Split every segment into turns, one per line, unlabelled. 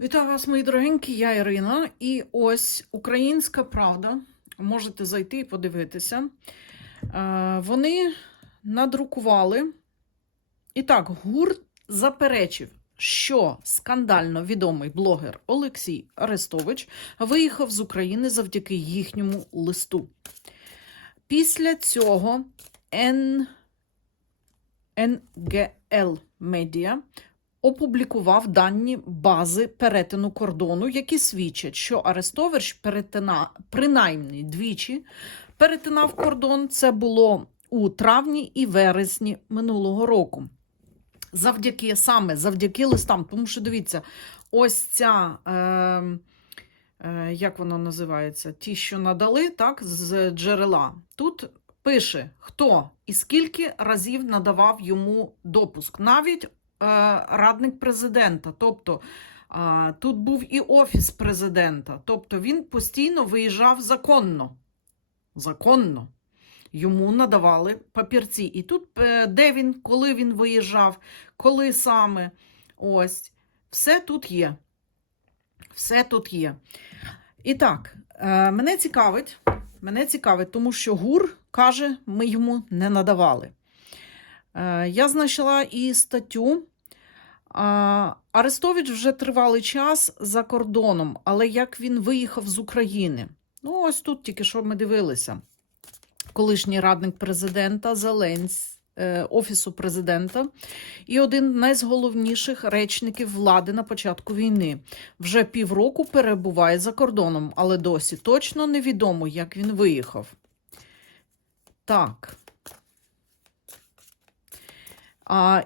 Вітаю вас, мої дорогенькі, я Ірина. І ось Українська Правда. Можете зайти і подивитися. Е, Вони надрукували. І так, ГУР заперечив, що скандально відомий блогер Олексій Арестович виїхав з України завдяки їхньому листу. Після цього. НГЛ Медіа опублікував дані бази перетину кордону, які свідчать, що Арестович перетина принаймні двічі перетинав кордон. Це було у травні і вересні минулого року. Завдяки саме завдяки листам, тому що дивіться, ось ця. Е, е, як воно називається? Ті, що надали, так, з джерела. Тут пише, хто і скільки разів надавав йому допуск. Навіть радник президента. Тобто е, тут був і офіс президента. Тобто він постійно виїжджав законно. Законно. Йому надавали папірці. І тут е, де він, коли він виїжджав, коли саме. Ось. Все тут є. Все тут є. І так, е, мене цікавить, мене цікавить, тому що ГУР каже, ми йому не надавали. Е, Я знайшла і статтю. Арестович вже тривалий час за кордоном, але як він виїхав з України? Ну, ось тут тільки що ми дивилися. Колишній радник президента Зеленсь, е, Офісу президента і один з найголовніших речників влади на початку війни. Вже півроку перебуває за кордоном, але досі точно невідомо, як він виїхав. Так.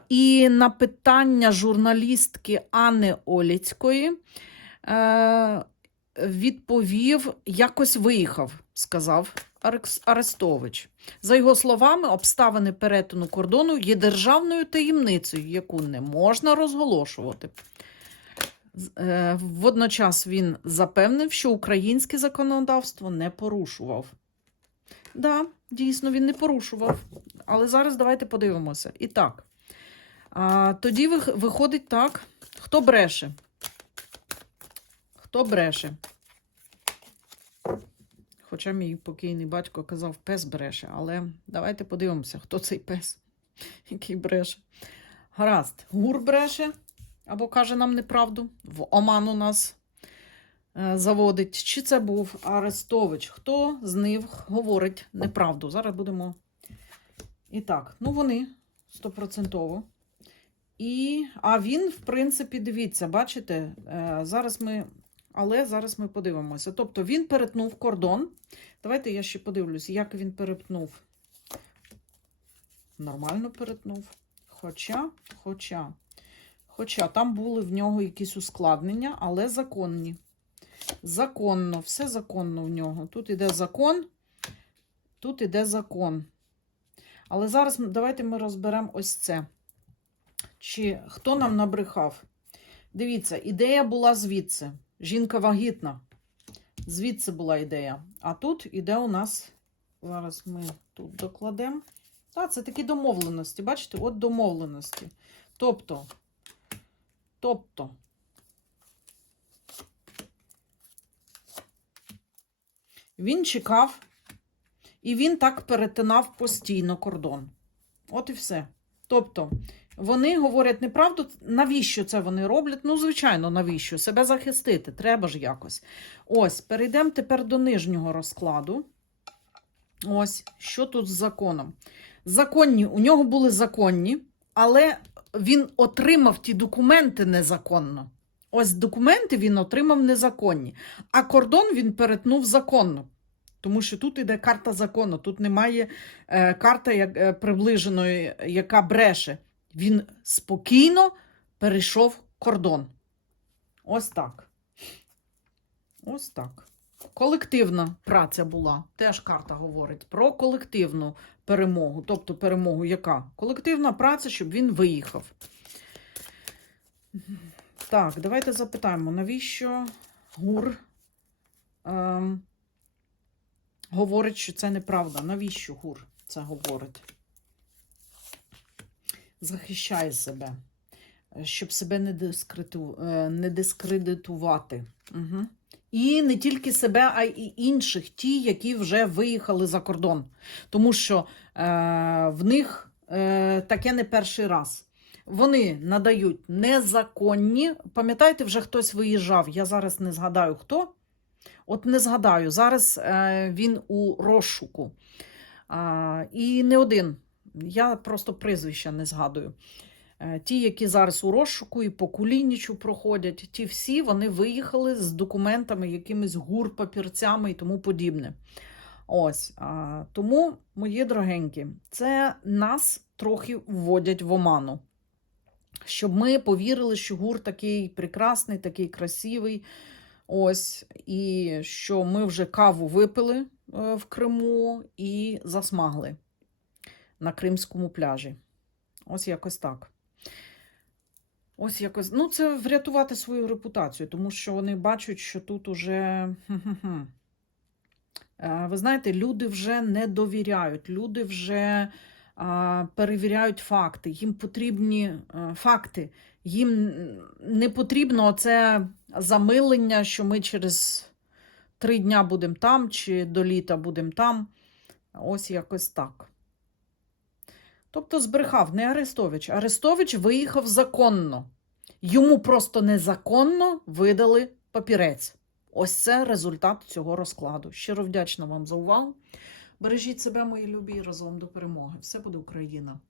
І на питання журналістки Анни Оліцької е, відповів: якось виїхав, сказав Арестович. За його словами, обставини перетину кордону є державною таємницею, яку не можна розголошувати. Е, Водночас він запевнив, що українське законодавство не порушував. Да, дійсно, він не порушував. Але зараз давайте подивимося. І так. А, тоді виходить так. Хто бреше? Хто бреше? Хоча мій покійний батько казав, пес бреше, але давайте подивимося, хто цей пес, який бреше. Гаразд, гур бреше або каже нам неправду, в оману нас е, заводить. Чи це був Арестович? Хто з них говорить неправду? Зараз будемо. І так, ну вони стопроцентово. І, а він, в принципі, дивіться, бачите, е, зараз ми, але зараз ми подивимося. Тобто він перетнув кордон. Давайте я ще подивлюсь, як він перетнув. Нормально перетнув. Хоча, хоча, хоча там були в нього якісь ускладнення, але законні. Законно, все законно в нього. Тут іде закон, тут іде закон. Але зараз давайте ми розберемо ось це. Чи хто нам набрехав? Дивіться, ідея була звідси. Жінка вагітна. Звідси була ідея. А тут іде у нас. Зараз ми тут докладемо. Так, це такі домовленості. Бачите, от домовленості. Тобто, тобто, він чекав, і він так перетинав постійно кордон. От і все. Тобто, вони говорять неправду. Навіщо це вони роблять? Ну, звичайно, навіщо? Себе захистити, треба ж якось. Ось, перейдемо тепер до нижнього розкладу. Ось, що тут з законом? Законні, у нього були законні, але він отримав ті документи незаконно. Ось документи він отримав незаконні, а кордон він перетнув законно. Тому що тут іде карта закону, тут немає е, карта як, е, приближеної, яка бреше. Він спокійно перейшов кордон. Ось так. Ось так. Колективна праця була. Теж карта говорить про колективну перемогу. Тобто перемогу яка? Колективна праця, щоб він виїхав. Так, давайте запитаємо, навіщо ГУР ем, говорить, що це неправда? Навіщо ГУР це говорить? Захищає себе. е, щоб себе не, дискрету, е, не дискредитувати. Угу. І не тільки себе, а й інших, ті, які вже виїхали за кордон. Тому що е, в них е, таке не перший раз. Вони надають незаконні. Пам'ятаєте, вже хтось виїжджав. Я зараз не згадаю хто. От не згадаю. Зараз е, він у розшуку. А, і не один. Я просто прізвища не згадую. Е, Ті, які зараз у розшуку і по Кулінічу проходять, ті всі вони виїхали з документами, якимись гур-папірцями і тому подібне. Ось тому, мої дорогенькі, це нас трохи вводять в оману. Щоб ми повірили, що гур такий прекрасний, такий красивий. Ось, і що ми вже каву випили е, в Криму і засмагли на кримському пляжі. Ось якось так. Ось якось. Ну, це врятувати свою репутацію, тому що вони бачать, що тут уже. Е, Ви знаєте, люди вже не довіряють, люди вже перевіряють факти. Їм потрібні е, факти. Їм не потрібно це замилення, що ми через три дня будемо там, чи до літа будемо там. Ось якось так. Тобто збрехав не Арестович. Арестович виїхав законно. Йому просто незаконно видали папірець. Ось це результат цього розкладу. Щиро вдячна вам за увагу. Бережіть себе, мої любі, і разом до перемоги. Все буде Україна!